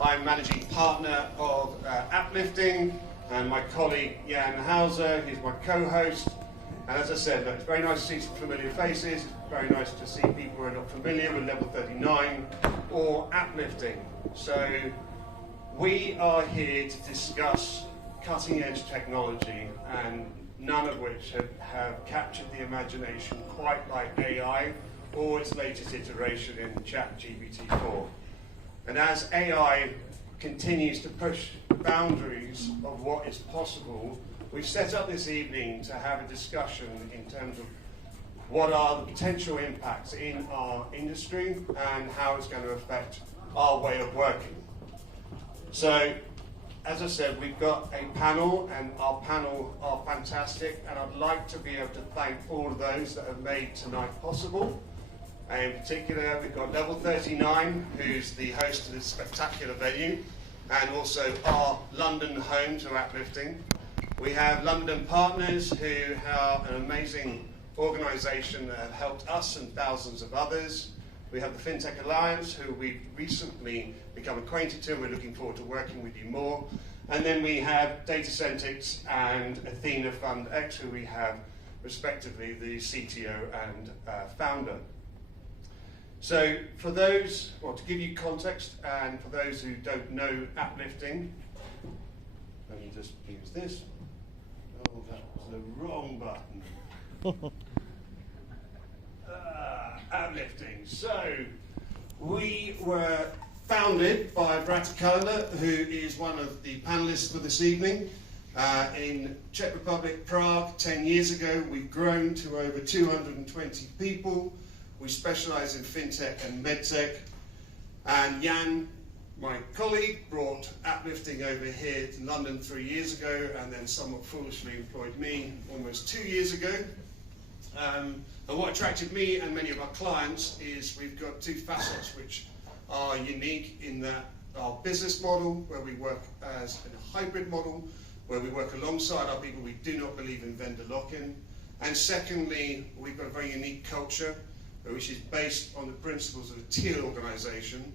I'm managing partner of Uplifting, and my colleague Jan Hauser, who's my co-host. And as I said, look, it's very nice to see some familiar faces. It's very nice to see people who are not familiar with Level 39 or Uplifting. So we are here to discuss cutting-edge technology, and none of which have captured the imagination quite like AI or its latest iteration in ChatGPT-4. And as AI continues to push the boundaries of what is possible, we've set up this evening to have a discussion in terms of what are the potential impacts in our industry and how it's going to affect our way of working. So, as I said, we've got a panel, and our panel are fantastic, and I'd like to be able to thank all of those that have made tonight possible. In particular, we've got Level 39, who's the host of this spectacular venue, and also our London home to Uplifting. We have London Partners, who are an amazing organisation that have helped us and thousands of others. We have the FinTech Alliance, who we've recently become acquainted to, and we're looking forward to working with you more. And then we have Datacentics and Athena Fund X, who we have respectively the CTO and founder. So for those, well, to give you context, and for those who don't know Uplifting, let me just use this. Oh, that was the wrong button. Uplifting. So we were founded by Vrata Kalender, who is one of the panelists for this evening, in Czech Republic, Prague, 10 years ago. We've grown to over 220 people. We specialize in FinTech and MedTech. And Jan, my colleague, brought Uplifting over here to London 3 years ago, and then somewhat foolishly employed me almost 2 years ago. And what attracted me and many of our clients is we've got two facets which are unique in that our business model, where we work as a hybrid model, where we work alongside our people. We do not believe in vendor lock-in. And secondly, we've got a very unique culture, which is based on the principles of a teal organisation,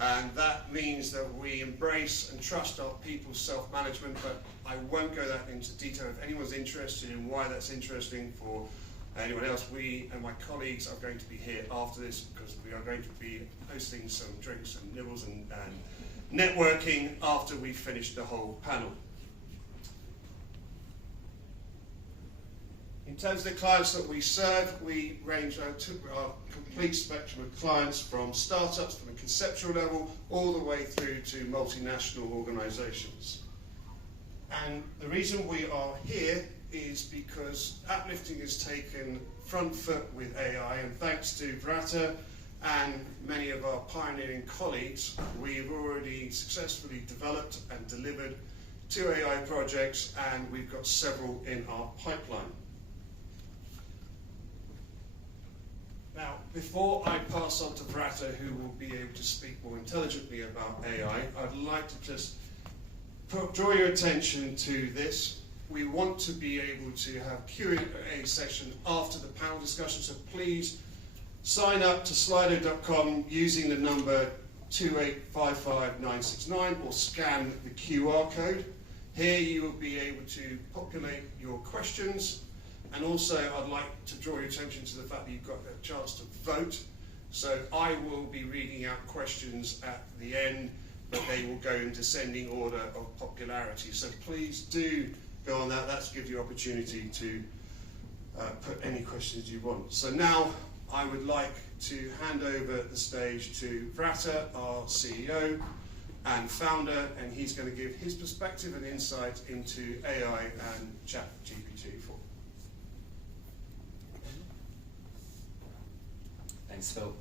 and that means that we embrace and trust our people's self-management, but I won't go that into detail. If anyone's interested in why that's interesting for anyone else, we and my colleagues are going to be here after this, because we are going to be hosting some drinks and nibbles and networking after we finish the whole panel. In terms of the clients that we serve, we range our complete spectrum of clients, from startups from a conceptual level all the way through to multinational organizations. And the reason we are here is because Uplifting has taken front foot with AI, and thanks to Vrata and many of our pioneering colleagues, we've already successfully developed and delivered 2 AI projects, and we've got several in our pipeline. Now, before I pass on to Vrata, who will be able to speak more intelligently about AI, I'd like to just draw your attention to this. We want to be able to have Q&A session after the panel discussion, so please sign up to slido.com using the number 2855969 or scan the QR code. Here you will be able to populate your questions. And also, I'd like to draw your attention to the fact that you've got a chance to vote. So I will be reading out questions at the end, but they will go in descending order of popularity. So please do go on that. That gives you opportunity to put any questions you want. So now I would like to hand over the stage to Vrata, our CEO and founder, and he's going to give his perspective and insight into AI and ChatGPT-4. Thanks, Phil.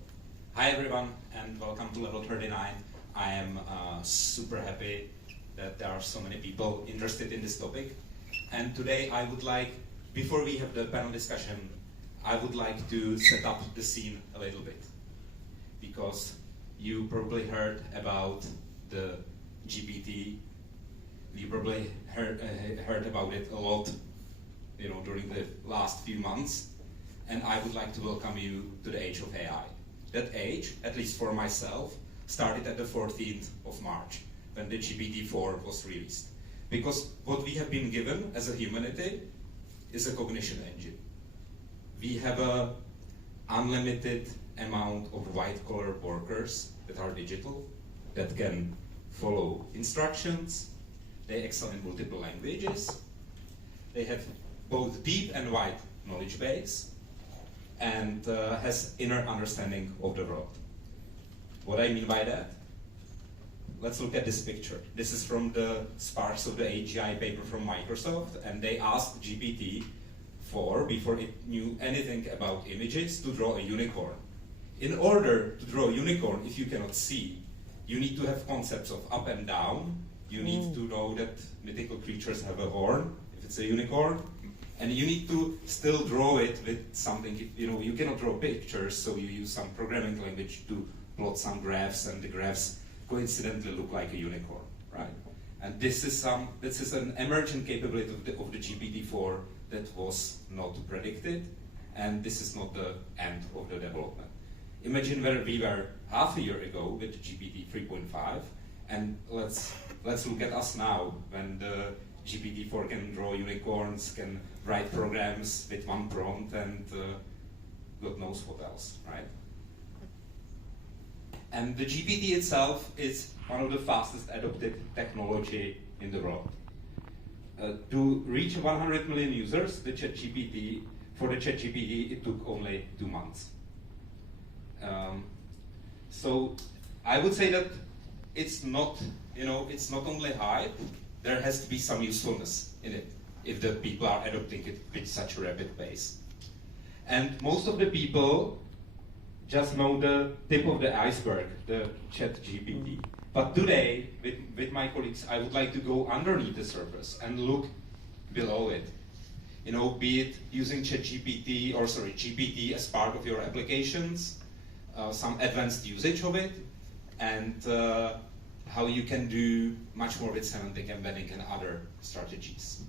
Hi, everyone, and welcome to Level 39. I am super happy that there are so many people interested in this topic. And today I would like, before we have the panel discussion, I would like to set up the scene a little bit. Because you probably heard about the GPT. You probably heard about it a lot, during the last few months. And I would like to welcome you to the age of AI. That age, at least for myself, started at the 14th of March, when the GPT-4 was released. Because what we have been given as a humanity is a cognition engine. We have an unlimited amount of white-collar workers that are digital, that can follow instructions, they excel in multiple languages, they have both deep and wide knowledge base, and has inner understanding of the world. What I mean by that? Let's look at this picture. This is from the Sparks of the AGI paper from Microsoft, and they asked GPT-4, before it knew anything about images, to draw a unicorn. In order to draw a unicorn, if you cannot see, you need to have concepts of up and down. You need to know that mythical creatures have a horn, if it's a unicorn. And you need to still draw it with something, you cannot draw pictures, so you use some programming language to plot some graphs, and the graphs coincidentally look like a unicorn, right? And this is an emergent capability of the GPT-4 that was not predicted, and this is not the end of the development. Imagine where we were half a year ago with GPT 3.5, and let's look at us now when the GPT-4 can draw unicorns, can write programs with one prompt, and God knows what else, right? And the GPT itself is one of the fastest adopted technology in the world. To reach 100 million users, for the ChatGPT, it took only 2 months. So I would say that it's not only hype. There has to be some usefulness in it if the people are adopting it with such a rapid pace. And most of the people just know the tip of the iceberg, the ChatGPT. But today, with my colleagues, I would like to go underneath the surface and look below it. Be it using GPT as part of your applications, some advanced usage of it, and how you can do much more with semantic embedding and other strategies.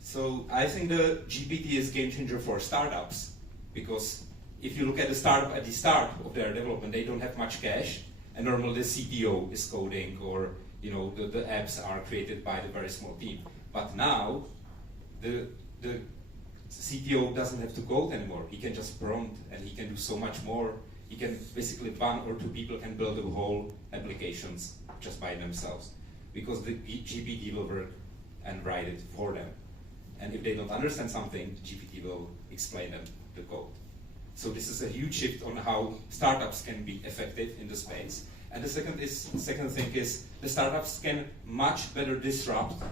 So I think the GPT is a game changer for startups, because if you look at the startup at the start of their development, they don't have much cash, and normally the CTO is coding, or the apps are created by the very small team. But now the CTO doesn't have to code anymore. He can just prompt, and he can do so much more. He can basically 1 or 2 people can build the whole applications just by themselves, because the GPT will work and write it for them. And if they don't understand something, GPT will explain them the code. So this is a huge shift on how startups can be effective in the space. And the second thing is the startups can much better disrupt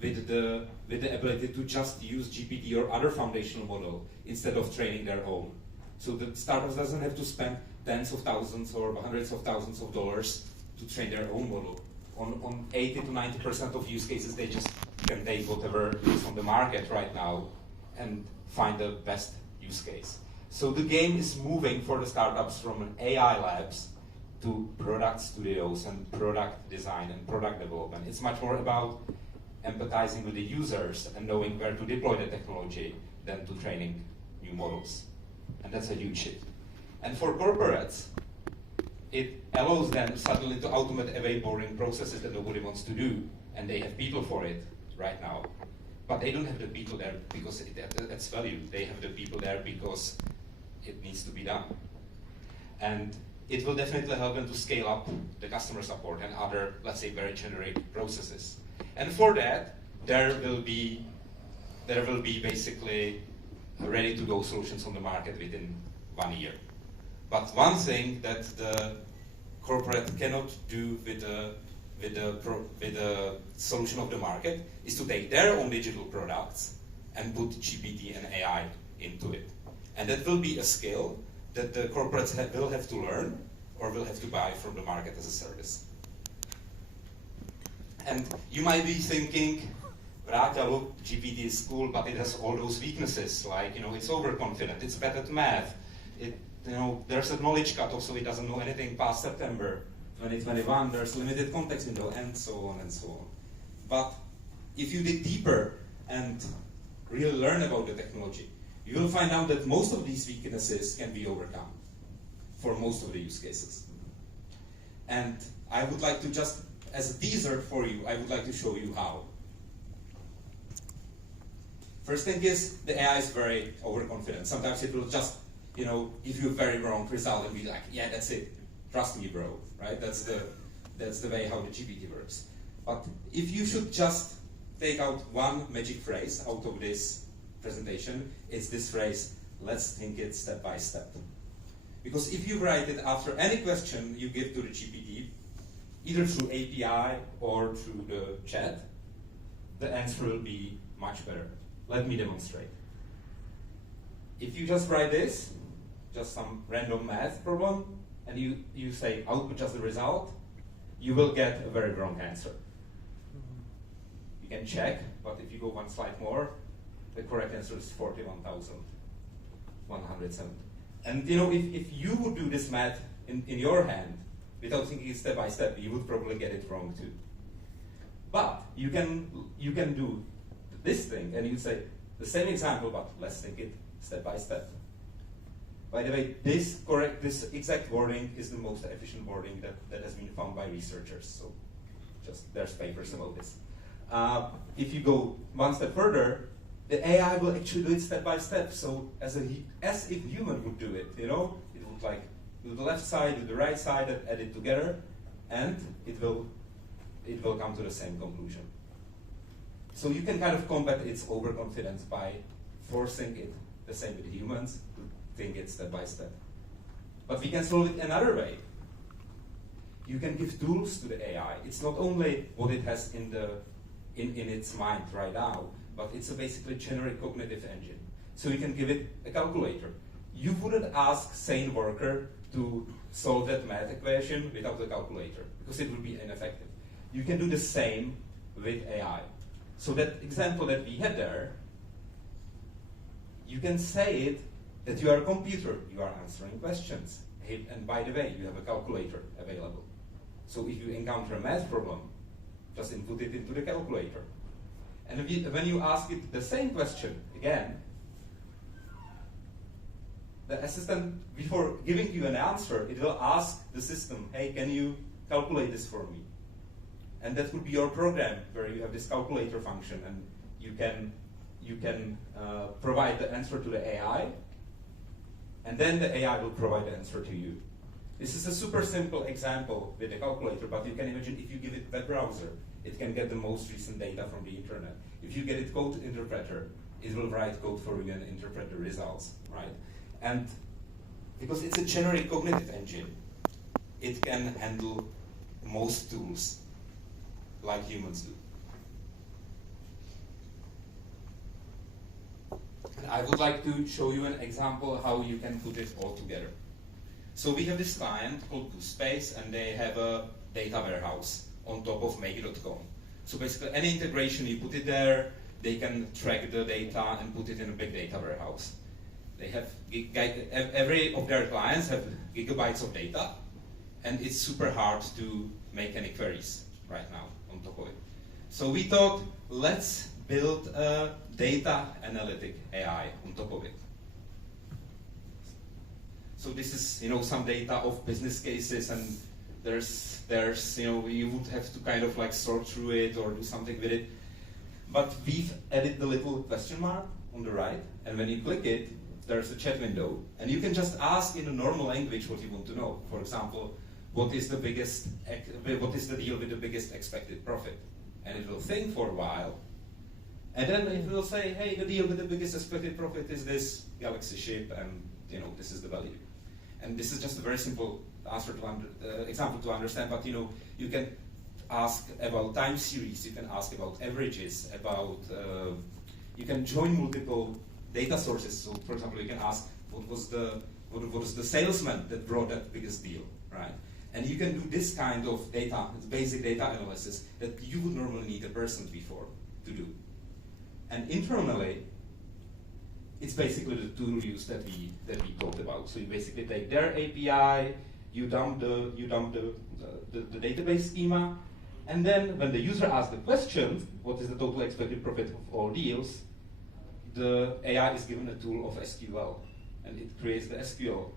with the ability to just use GPT or other foundational model instead of training their own. So the startups doesn't have to spend tens of thousands or hundreds of thousands of dollars to train their own model. On 80 to 90% of use cases, they just can take whatever is on the market right now and find the best use case. So the game is moving for the startups from an AI labs to product studios and product design and product development. It's much more about empathizing with the users and knowing where to deploy the technology than to training new models. And that's a huge shift. And for corporates, it allows them suddenly to automate away boring processes that nobody wants to do, and they have people for it right now. But they don't have the people there because that's value. They have the people there because it needs to be done. And it will definitely help them to scale up the customer support and other, let's say, very generic processes. And for that, there will be basically ready-to-go solutions on the market within 1 year. But one thing that the corporate cannot do with the solution of the market is to take their own digital products and put GPT and AI into it. And that will be a skill that the corporates will have to learn or will have to buy from the market as a service. And you might be thinking, Rata, look, GPT is cool, but it has all those weaknesses, like, it's overconfident, it's bad at math, there's a knowledge cutoff, so it doesn't know anything past September 2021, there's limited context window, and so on and so on. But if you dig deeper and really learn about the technology, you will find out that most of these weaknesses can be overcome for most of the use cases. And I would like to just, as a teaser for you, I would like to show you how. First thing is, the AI is very overconfident. Sometimes it will just, give you a very wrong result and be like, yeah, that's it. Trust me, bro, right? That's the way how the GPT works. But if you should just take out one magic phrase out of this presentation, it's this phrase, let's think it step by step. Because if you write it after any question you give to the GPT, either through API or through the chat, the answer will be much better. Let me demonstrate. If you just write this, just some random math problem, and you say output just the result, you will get a very wrong answer. You can check, but if you go one slide more, the correct answer is 41,107. And if you would do this math in your hand, without thinking it step by step, you would probably get it wrong too. But you can do this thing, and you say the same example, but let's think it step by step. By the way, this exact wording is the most efficient wording that has been found by researchers. So just there's papers about this. If you go one step further, the AI will actually do it step by step. So as if human would do it, it would like do the left side, do the right side, add it together, and it will come to the same conclusion. So you can kind of combat its overconfidence by forcing it the same with humans to think it step by step. But we can solve it another way. You can give tools to the AI. It's not only what it has in its mind right now, but it's a basically generic cognitive engine. So you can give it a calculator. You wouldn't ask sane worker to solve that math equation without a calculator, because it would be ineffective. You can do the same with AI. So that example that we had there, you can say it that you are a computer, you are answering questions. Hey, and by the way, you have a calculator available. So if you encounter a math problem, just input it into the calculator. And when you ask it the same question again, the assistant, before giving you an answer, it will ask the system, hey, can you calculate this for me? And that would be your program, where you have this calculator function, and you can provide the answer to the AI, and then the AI will provide the answer to you. This is a super simple example with the calculator, but you can imagine if you give it a web browser, it can get the most recent data from the internet. If you get it code interpreter, it will write code for you and interpret the results, right? And because it's a generic cognitive engine, it can handle most tools like humans do. And I would like to show you an example how you can put it all together. So we have this client called GoSpace, and they have a data warehouse on top of make.com. So basically any integration you put it there, they can track the data and put it in a big data warehouse. They have, every of their clients have gigabytes of data, and it's super hard to make any queries right now on top of it. So we thought, let's build a data analytic AI on top of it. So this is, some data of business cases, and there's, you would have to kind of like sort through it or do something with it. But we've added the little question mark on the right, and when you click it, there's a chat window, and you can just ask in a normal language what you want to know. For example, what is the deal with the biggest expected profit? And it will think for a while, and then it will say, hey, the deal with the biggest expected profit is this Galaxy ship, and this is the value. And this is just a very simple answer to example to understand, but you can ask about time series, you can ask about averages, about you can join multiple data sources. So for example, you can ask what was the salesman that brought that biggest deal, right? And you can do this kind of data, basic data analysis that you would normally need a person before to do. And internally, it's basically the tool use that we talked about. So you basically take their API, you dump the database schema, and then when the user asks the question, what is the total expected profit of all deals, the AI is given a tool of SQL, and it creates the SQL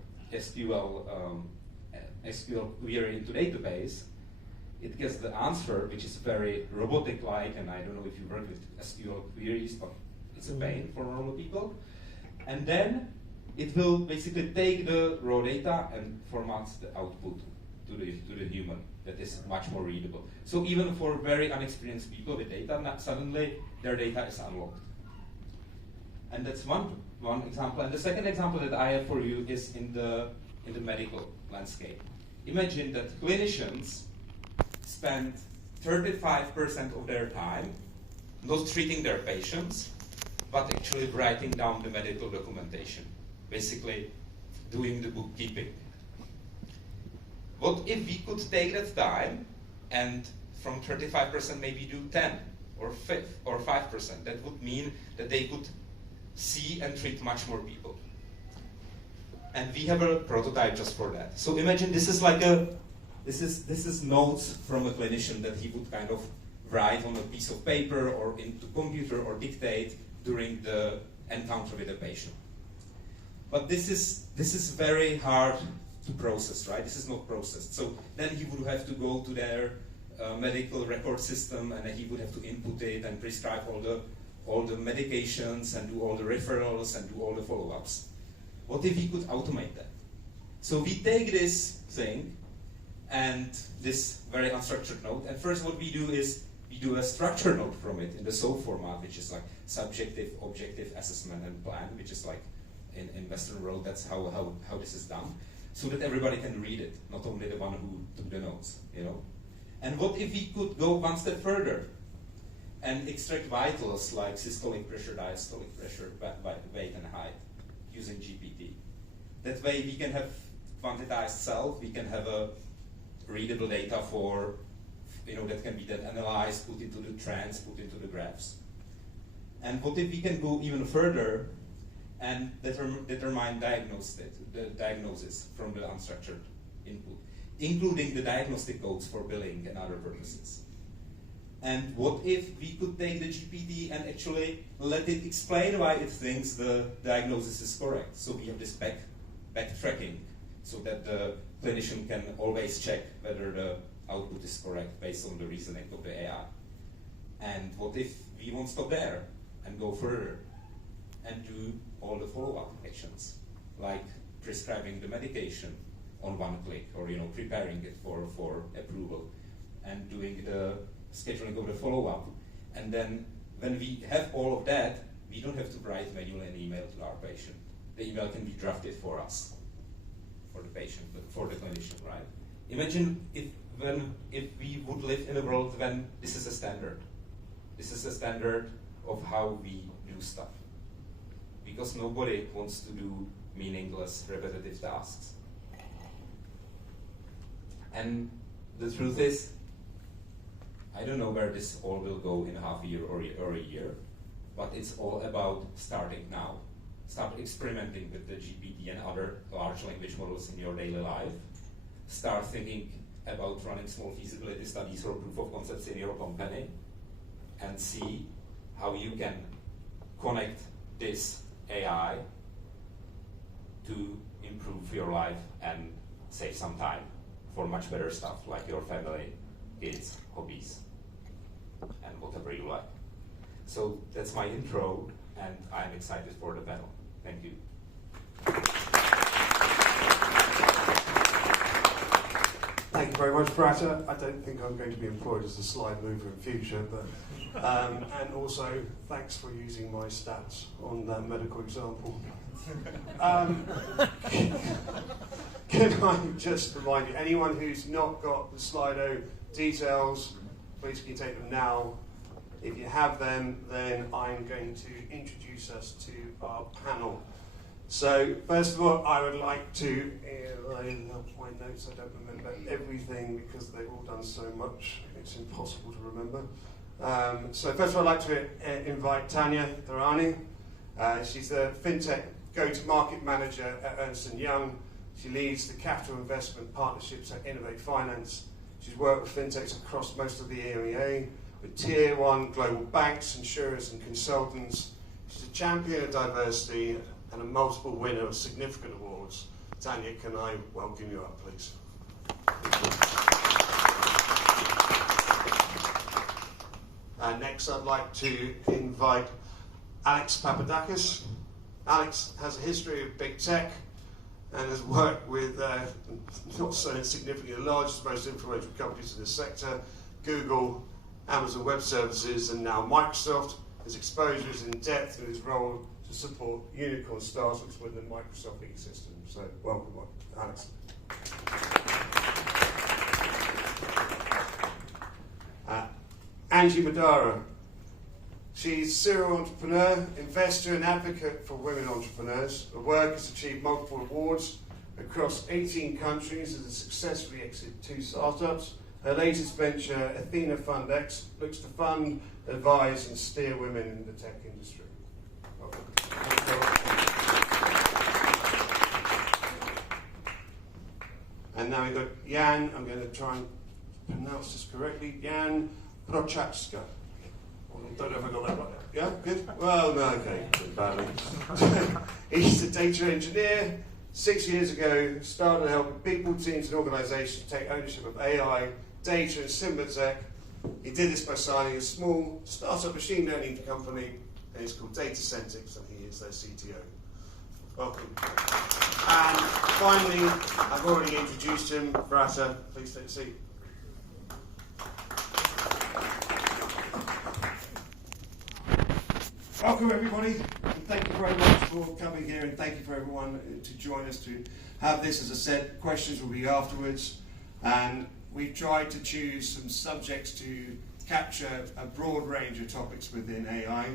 query into database. It gets the answer, which is very robotic-like, and I don't know if you work with SQL queries, but it's a pain for normal people. And then it will basically take the raw data and formats the output to the human. That is much more readable. So even for very unexperienced people with data, suddenly their data is unlocked. And that's one example. And the second example that I have for you is in the medical landscape. Imagine that clinicians spend 35% of their time not treating their patients, but actually writing down the medical documentation, basically doing the bookkeeping. What if we could take that time and from 35% maybe do 10 or 5%? That would mean that they could see and treat much more people. And we have a prototype just for that. So imagine this is like this is notes from a clinician that he would kind of write on a piece of paper or into computer or dictate during the encounter with a patient. But this is very hard to process, right? This is not processed. So then he would have to go to their medical record system, and then he would have to input it and prescribe all the medications and do all the referrals and do all the follow-ups. What if he could automate that? So we take this thing and this very unstructured note, and first what we do is we do a structured note from it in the SOAP format, which is like subjective, objective, assessment, and plan, which is like in Western world, that's how this is done, so that everybody can read it, not only the one who took the notes, you know. And what if we could go one step further and extract vitals like systolic pressure, diastolic pressure, weight and height using GPT? That way we can have quantized self, we can have a readable data for, you know, that can be then analyzed, put into the trends, put into the graphs. And what if we can go even further and determine the diagnosis from the unstructured input, including the diagnostic codes for billing and other purposes? And what if we could take the GPT and actually let it explain why it thinks the diagnosis is correct? So we have this backtracking, so that the clinician can always check whether the output is correct based on the reasoning of the AI. And what if we won't stop there and go further and do all the follow-up actions, like prescribing the medication on one click, or, you know, preparing it for approval, and doing the scheduling of the follow-up. And then when we have all of that, we don't have to write manually an email to our patient. The email can be drafted for us, for the patient, but for the clinician, right? Imagine if we would live in a world when this is a standard. This is a standard of how we do stuff. Because nobody wants to do meaningless, repetitive tasks. And the truth is, I don't know where this all will go in a half year or a year, but it's all about starting now. Start experimenting with the GPT and other large language models in your daily life. Start thinking about running small feasibility studies or proof of concepts in your company, and see how you can connect this AI to improve your life and save some time for much better stuff like your family, kids, hobbies, and whatever you like. So that's my intro, and I'm excited for the panel. Thank you. Thank you very much, Prata. I don't think I'm going to be employed as a slide mover in future, but and also thanks for using my stats on that medical example. Can I just remind you, anyone who's not got the Slido details, please can you take them now. If you have them, then I'm going to introduce us to our panel. So, first of all, I would like to, I have my notes, I don't remember everything because they've all done so much, it's impossible to remember. So first of all, I'd like to invite Tanya Thourani. She's the FinTech go-to-market manager at Ernst & Young. She leads the capital investment partnerships at Innovate Finance. She's worked with FinTechs across most of the EMEA, with tier one global banks, insurers and consultants, She's a champion of diversity and a multiple winner of significant awards. Tanya, can I welcome you up, please? Next, I'd like to invite Alex Papadakis. Alex has a history of big tech and has worked with not so insignificantly the largest, most influential companies in this sector, Google, Amazon Web Services, and now Microsoft. His exposure is in depth in his role to support unicorn startups within the Microsoft ecosystem. So, welcome, Alex. Angie Madara. She's a serial entrepreneur, investor and advocate for women entrepreneurs. Her work has achieved multiple awards across 18 countries and has successfully exited 2 startups. Her latest venture, Athena Fund X, looks to fund, advise and steer women in the tech industry. Welcome. And now we've got Jan, I'm going to try and pronounce this correctly, Jan Prochacka. I don't know if I got that right. Yeah, good? Well, no, okay, badly. He's a data engineer. 6 years ago, started helping people, teams and organisations take ownership of AI, data and similar tech. He did this by signing a small startup machine learning company, and it's called Datacentrics, and he is their CTO. Welcome. And finally, I've already introduced him, Vrata, please take a seat. Welcome everybody, and thank you very much for coming here, and thank you for everyone to join us to have this. As I said, questions will be afterwards, and we've tried to choose some subjects to capture a broad range of topics within AI,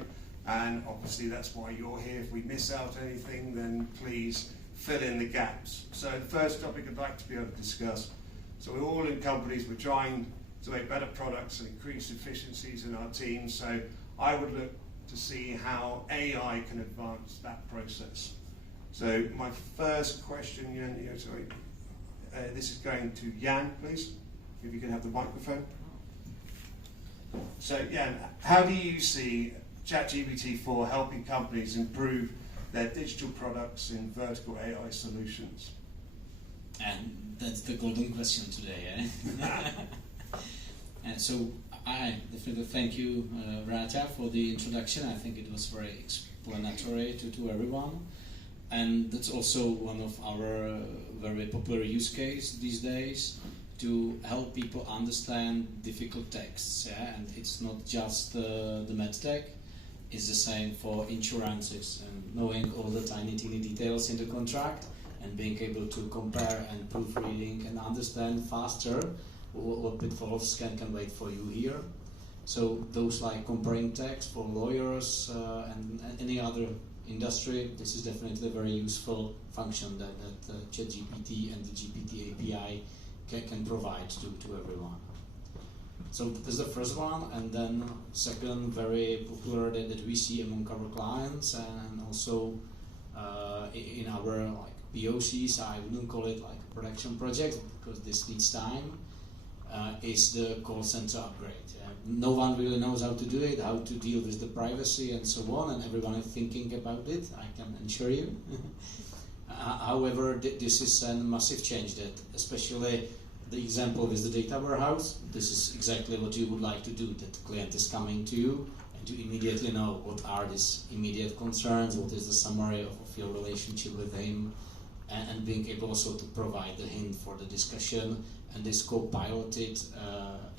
and obviously that's why you're here. If we miss out anything, then please fill in the gaps. So the first topic I'd like to be able to discuss, so we're all in companies, we're trying to make better products and increase efficiencies in our teams, so I would look to see how AI can advance that process. So my first question, this is going to Jan, please. If you can have the microphone. So Jan, how do you see ChatGPT-4 helping companies improve their digital products in vertical AI solutions? And that's the golden question today, eh? And so I definitely thank you, Vrata, for the introduction. I think it was very explanatory to everyone. And that's also one of our very popular use cases these days, to help people understand difficult texts. Yeah? And it's not just the medtech, it's the same for insurances, and knowing all the tiny details in the contract and being able to compare and proofreading and understand faster what pitfalls can wait for you here. So those like comparing text for lawyers and any other industry, this is definitely a very useful function that ChatGPT and the GPT API can provide to everyone. So this is the first one, and then second, very popular that we see among our clients and also in our like POCs. I wouldn't call it like a production project because this needs time. Is the call center upgrade. No one really knows how to do it, how to deal with the privacy and so on, and everyone is thinking about it, I can assure you. However, this is a massive change, that especially the example with the data warehouse, this is exactly what you would like to do, that the client is coming to you and to immediately know what are these immediate concerns, what is the summary of your relationship with him, and being able also to provide the hint for the discussion. And this co-piloted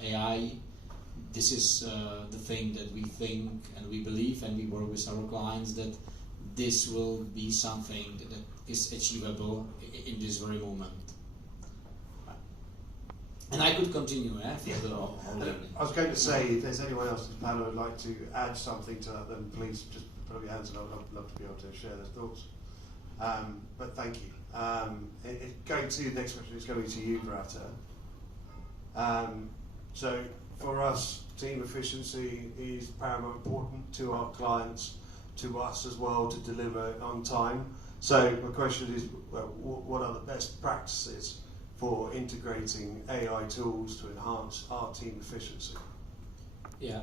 AI, this is the thing that we think and we believe, and we work with our clients, that this will be something that is achievable in this very moment. And I could continue, eh? I was going to say, if there's anyone else in the panel who'd like to add something to that, then please just put up your hands, and I'd love to be able to share their thoughts. But thank you. Going to the next question is going to you, Vrata. So for us, team efficiency is paramount important to our clients, to us as well, to deliver on time. So my question is, what are the best practices for integrating AI tools to enhance our team efficiency? Yeah,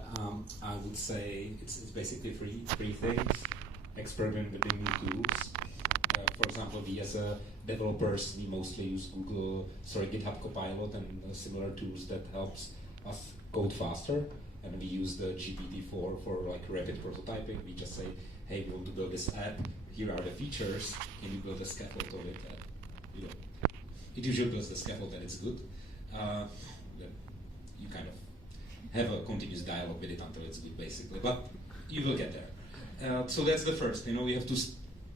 I would say it's basically three things. experiment with the new tools. For example, we as developers, we mostly use GitHub Copilot and similar tools that helps us code faster. And we use the GPT-4 for like rapid prototyping. We just say, hey, we want to build this app. Here are the features, and you build a scaffold of it. It usually builds the scaffold and it's good. You kind of have a continuous dialogue with it until it's good, basically. But you will get there. So that's the first. We have to.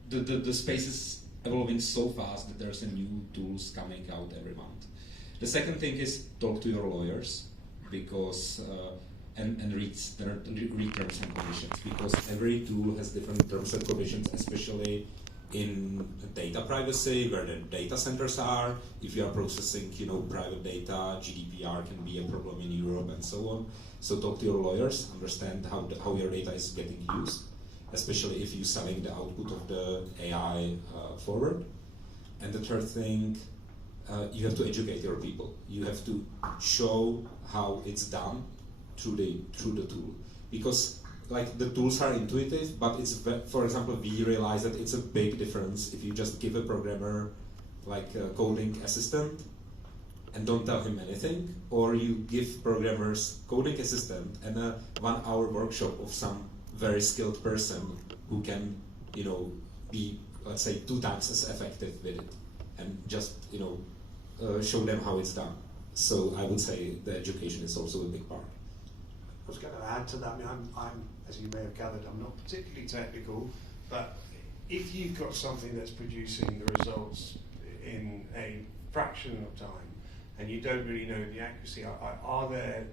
The space is evolving so fast that there's a new tools coming out every month. The second thing is talk to your lawyers because. And read terms and conditions, because every tool has different terms and conditions, especially in data privacy, where the data centers are. If you are processing, private data, GDPR can be a problem in Europe and so on. So talk to your lawyers, understand how your data is getting used, especially if you're selling the output of the AI forward. And the third thing, you have to educate your people. You have to show how it's done through the tool, because like the tools are intuitive, but it's, for example, we realize that it's a big difference if you just give a programmer like a coding assistant and don't tell him anything, or you give programmers coding assistant and a 1 hour workshop of some very skilled person who can be, let's say, 2 times as effective with it, and just show them how it's done. So I would say the education is also a big part. I was going to add to that. I mean, I'm, as you may have gathered, I'm not particularly technical, but if you've got something that's producing the results in a fraction of time, and you don't really know the accuracy, are there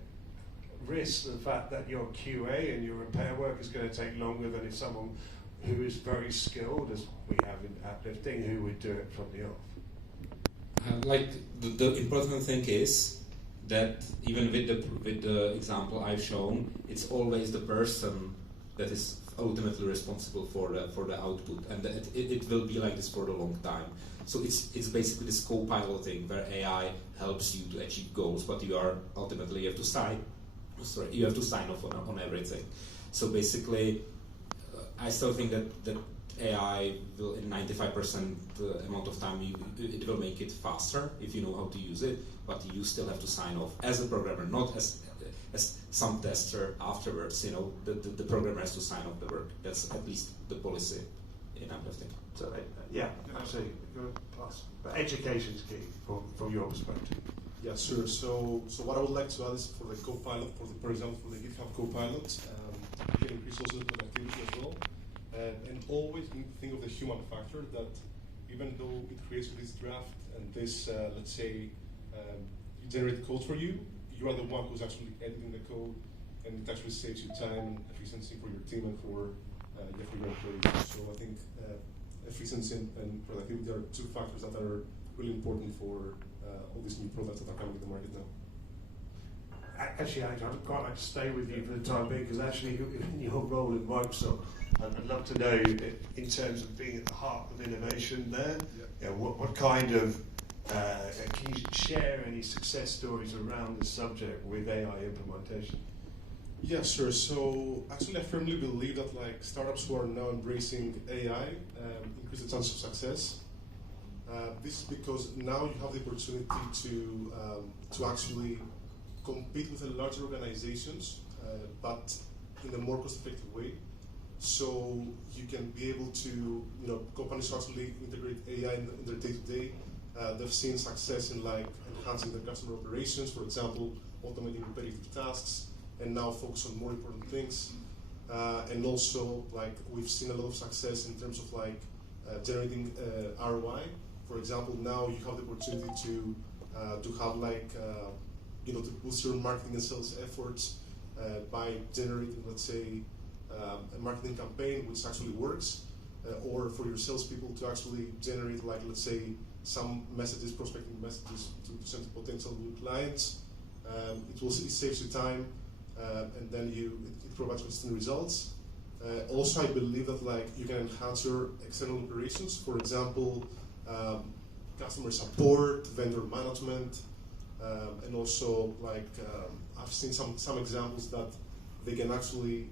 risks of the fact that your QA and your repair work is going to take longer than if someone who is very skilled, as we have in uplifting, who would do it from the off? Like the important thing is that even with the example I've shown, it's always the person that is ultimately responsible for the output, and it will be like this for a long time. So it's basically this co-piloting where AI helps you to achieve goals, but you have to sign off on everything. So basically, I still think that AI will, in 95% amount of time, it will make it faster if you know how to use it, but you still have to sign off as a programmer, not as some tester afterwards. The programmer has to sign off the work. That's at least the policy in uplifting. So yeah, absolutely. But education is key from your perspective. Yeah, sure. So what I would like to add is for the Copilot, for example, for the GitHub Copilot, you can increase also the productivity as well. And always think of the human factor, that even though it creates this draft and this, let's say, you generate code for you, you are the one who's actually editing the code, and it actually saves you time and efficiency for your team and for your employees. So I think efficiency and productivity are 2 factors that are really important for all these new products that are coming to the market now. Actually, I'd quite like to stay with you for the time being, because actually in your role in Microsoft, I'd love to know, in terms of being at the heart of innovation there, what kind of, can you share any success stories around the subject with AI implementation? Yeah, sure. So actually, I firmly believe that startups who are now embracing AI increase the chance of success. This is because now you have the opportunity to actually compete with the larger organizations, but in a more cost-effective way. So you can be able to, companies actually integrate AI in their day-to-day. They've seen success in enhancing their customer operations, for example, automating repetitive tasks, and now focus on more important things. And also, we've seen a lot of success in terms of generating ROI. For example, now you have the opportunity to have to boost your marketing and sales efforts by generating, let's say, a marketing campaign which actually works, or for your salespeople to actually generate, let's say, some messages, prospecting messages to send to potential new clients. It saves you time, and then it provides consistent results. Also, I believe that you can enhance your external operations. For example, customer support, vendor management, and also I've seen some examples that they can actually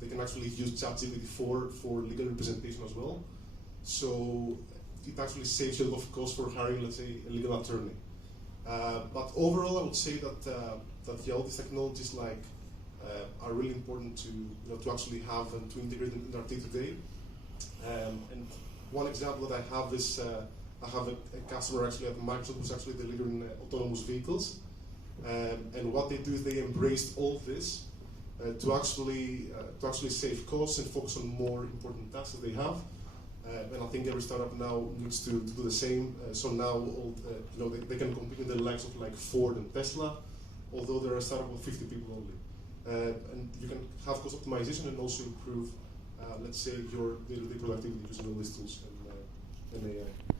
they can actually use ChatGPT for legal representation as well. So it actually saves you a lot of cost for hiring, let's say, a legal attorney. But overall, I would say that all these technologies are really important to actually have and to integrate in our day-to-day. And one example that I have is I have a customer actually at Microsoft who's actually the leader in autonomous vehicles. And what they do is they embraced all this to actually save costs and focus on more important tasks that they have. And I think every startup now needs to do the same. So now, they can compete with the likes of like Ford and Tesla, although they're a startup of 50 people only. And you can have cost optimization and also improve, let's say, your day-to-day productivity using all these tools and AI.